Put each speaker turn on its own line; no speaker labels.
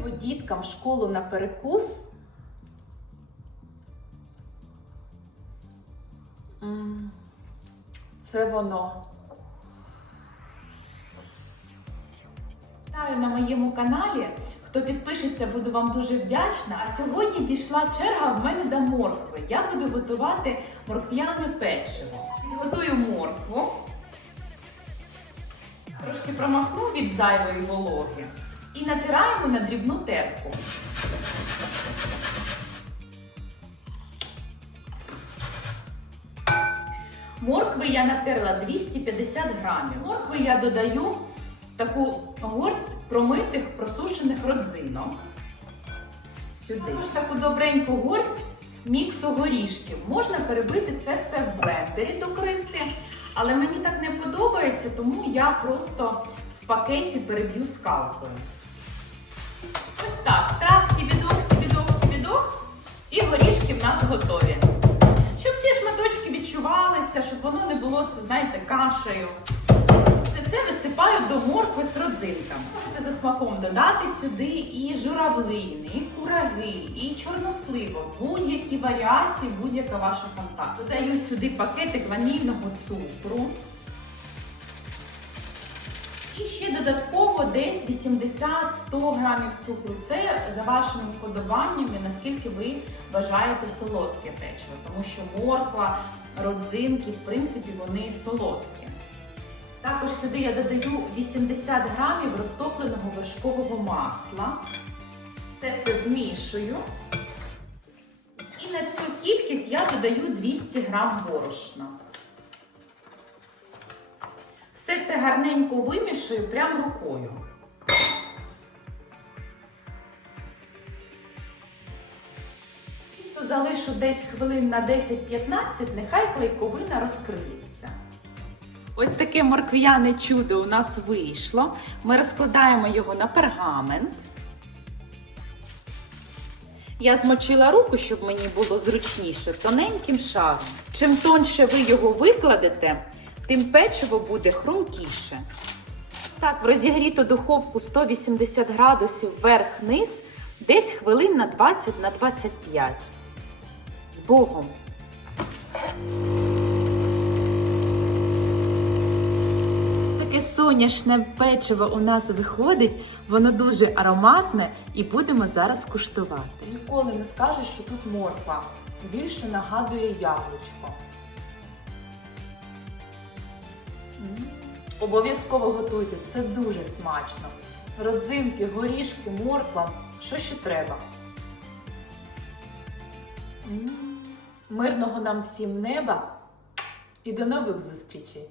Можливо, діткам в школу на перекус. Це воно. Вітаю на моєму каналі. Хто підпишеться, буду вам дуже вдячна. А сьогодні дійшла черга в мене до моркви. Я буду готувати морквяне печиво. Підготую моркву. Трошки промахну від зайвої вологи і натираємо на дрібну терку. Моркви я натерла 250 грамів. Моркви я додаю таку горсть промитих просушених родзинок. Сюди. Також таку добреньку горсть міксу горішків. Можна перебити це все в блендері до крихти, але мені так не подобається, тому я просто в пакеті переб'ю скалкою. Ось так. Трах, тібідох, тібідох, тібідох. І горішки в нас готові. Щоб ці шматочки відчувалися, щоб воно не було, це, знаєте, кашею. Все це висипаю до моркви з родзинками. Можете за смаком додати сюди і журавлини, і кураги, і чорносливо, будь-які варіації, будь-яка ваша фантазія. Додаю сюди пакетик ванільного цукру. І ще додатково десь 80-100 грамів цукру. Це за вашими вподобаннями, наскільки ви бажаєте солодке печиво, тому що морква, родзинки, в принципі, вони солодкі. Також сюди я додаю 80 грамів розтопленого вершкового масла. Все це змішую. І на цю кількість я додаю 200 грам борошна. Все це гарненько вимішую прямо рукою. Тісто залишу десь хвилин на 10-15, нехай клейковина розкриється. Ось таке морквяне чудо у нас вийшло. Ми розкладаємо його на пергамент. Я змочила руку, щоб мені було зручніше, тоненьким шаром. Чим тоньше ви його викладете, тим печиво буде хрумкіше. Так, в розігріту духовку 180 градусів вверх-низ, десь хвилин на 20 на 25. З Богом! Таке соняшне печиво у нас виходить, воно дуже ароматне і будемо зараз куштувати. Ніколи не скажеш, що тут морква. Більше нагадує яблучко. Обов'язково готуйте, це дуже смачно. Родзинки, горішки, морква. Що ще треба? Мирного нам всім неба і до нових зустрічей!